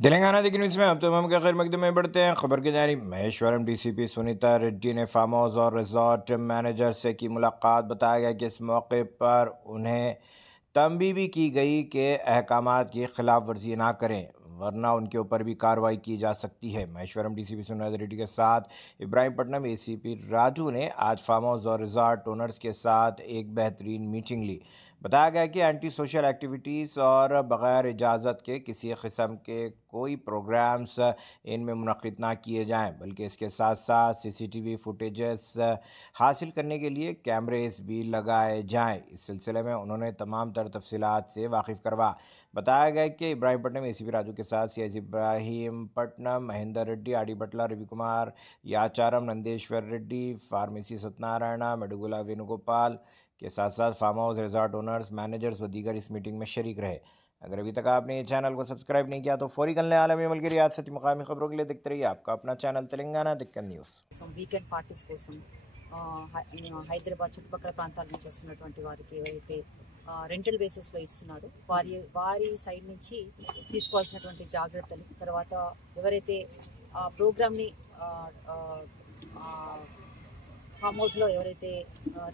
Telangana Delhi news में अब तमाम के खैर मकदम में बढ़ते हैं। खबर की जानिब महेश्वरम डीसीपी सुनीता रेड्डी ने फार्म हाउस और रिजॉर्ट मैनेजर से की मुलाकात। बताया गया कि इस मौके पर उन्हें तंबीह भी की गई कि अहकामात की खिलाफ वर्जी ना करें वरना उनके ऊपर भी कार्रवाई की जा सकती है। महेश्वरम डीसीपी सुनीता रेड्डी के साथ इब्राहिमपट्टनम एसीपी राजू ने आज फार्म हाउस और रिजॉर्ट ओनर्स के साथ एक बेहतरीन मीटिंग ली। बताया गया कि एंटी सोशल एक्टिविटीज़ और बग़ैर इजाज़त के किसी किस्म के कोई प्रोग्राम्स इनमें मुनक़िद ना किए जाएं, बल्कि इसके साथ साथ सीसीटीवी फुटेजेस हासिल करने के लिए कैमरेस भी लगाए जाएं। इस सिलसिले में उन्होंने तमाम तर तफसीलात से वाकिफ़ करवा। बताया गया कि इब्राहिमपट्टनम एसीपी राजू के साथ CIC Ibrahimpatnam, Mahender Reddy, Adibatla, Ravi Kumar, Yacharam, Nandeshwar Reddy, pharmacy Satyanarayana, Medugula Venugopal के साथ साथ farm house, resort owners, managers व दीगर इस मीटिंग में शरीक रहे। अगर अभी तक आपने ये चैनल को सब्सक्राइब नहीं किया तो फौरी कर लें। आलमी अमल की रियासती मुकामी खबरों के लिए देखते रहिए आपका अपना चैनल तेलंगाना दिक्कत न्यूज़। వీకెండ్ పార్టీస్ కోసం హైదరాబాద్ చుట్టుపక్కల ప్రాంతాల నుంచి వస్తున్నటువంటి వారికి ఎవరైతే రెంటల్ బేసిస్లో ఇస్తున్నారు వారి సైడ్ నుంచి తీసుకోవాల్సినటువంటి జాగ్రత్తలు, తర్వాత ఎవరైతే ప్రోగ్రామ్ని ఫామ్ హౌస్లో ఎవరైతే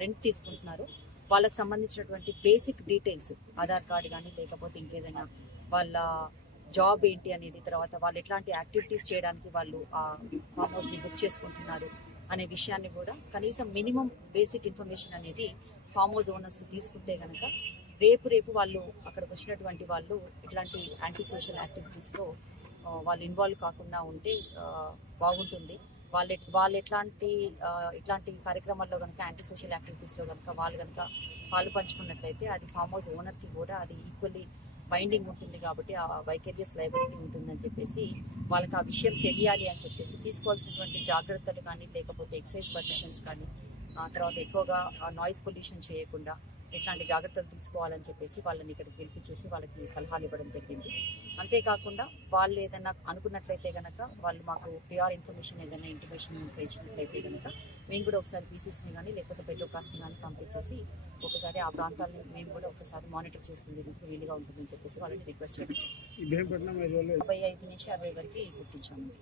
రెంట్ తీసుకుంటున్నారో వాళ్ళకి సంబంధించినటువంటి బేసిక్ డీటెయిల్స్, ఆధార్ కార్డు కానీ లేకపోతే ఇంకేదైనా వాళ్ళ జాబ్ ఏంటి అనేది, తర్వాత వాళ్ళు ఎట్లాంటి యాక్టివిటీస్ చేయడానికి వాళ్ళు ఆ ఫామ్ హౌస్ని బుక్ చేసుకుంటున్నారు అనే విషయాన్ని కూడా కనీసం మినిమం బేసిక్ ఇన్ఫర్మేషన్ అనేది ఫామ్ హౌస్ ఓనర్స్ తీసుకుంటే కనుక రేపు వాళ్ళు అక్కడికి వచ్చినటువంటి వాళ్ళు ఇట్లాంటి యాంటీ సోషల్ యాక్టివిటీస్లో వాళ్ళు ఇన్వాల్వ్ కాకుండా ఉంటే బాగుంటుంది. వాళ్ళు ఇట్లాంటి కార్యక్రమాల్లో కనుక యాంటీ సోషల్ యాక్టివిటీస్లో కనుక వాళ్ళు కనుక పాలు పంచుకున్నట్లయితే అది ఫామ్ హౌస్ ఓనర్కి కూడా అది ఈక్వల్లీ బైండింగ్ ఉంటుంది. కాబట్టి ఆ వైకేరియస్ లయబిలిటీ ఉంటుందని చెప్పేసి వాళ్ళకి ఆ విషయం తెలియాలి అని చెప్పేసి తీసుకోవాల్సినటువంటి జాగ్రత్తలు కానీ లేకపోతే ఎక్సైజ్ పర్మిషన్స్ కానీ, తర్వాత ఎక్కువగా నాయిస్ పొల్యూషన్ చేయకుండా ఎట్లాంటి జాగ్రత్తలు తీసుకోవాలని చెప్పేసి వాళ్ళని ఇక్కడికి పిలిపించేసి వాళ్ళకి సలహాలు ఇవ్వడం జరిగింది. అంతేకాకుండా వాళ్ళు ఏదైనా అనుకున్నట్లయితే కనుక వాళ్ళు మాకు ప్రియార్ ఇన్ఫర్మేషన్ ఏదైనా ఇంటిమేషన్ ఇచ్చినట్లయితే కనుక మేము కూడా ఒకసారి పీసీస్ని కానీ లేకపోతే పెట్రోకాస్ట్ని కానీ పంపించేసి ఒకసారి ఆ ప్రాంతాలను మేము కూడా ఒకసారి మానిటర్ చేసుకునేందుకు వీలుగా ఉంటుందని చెప్పేసి వాళ్ళని రిక్వెస్ట్ చేయడం జరిగింది. 55 నుంచి 60 వరకు గుర్తించామండి.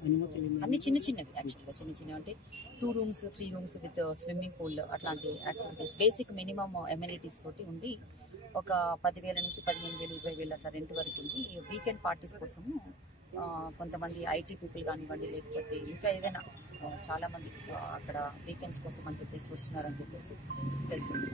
అన్ని చిన్నవి యాక్చువల్గా చిన్నవి అంటే 2 rooms 3 rooms with swimming pool అట్లాంటి యాక్టివిటీస్ బేసిక్ మినిమమ్ ఎమ్యూనిటీస్ తోటి ఉండి ఒక 10,000 నుంచి 15,000 20,000 అట్లా రెంట్ వరకు ఉంది. ఈ వీకెండ్ పార్టీస్ కోసము కొంతమంది ఐటీ పీపుల్ కానివ్వండి లేకపోతే ఇంకా ఏదైనా చాలామంది అక్కడ వీకెండ్స్ కోసం అని చెప్పేసి వస్తున్నారని చెప్పేసి తెలిసింది.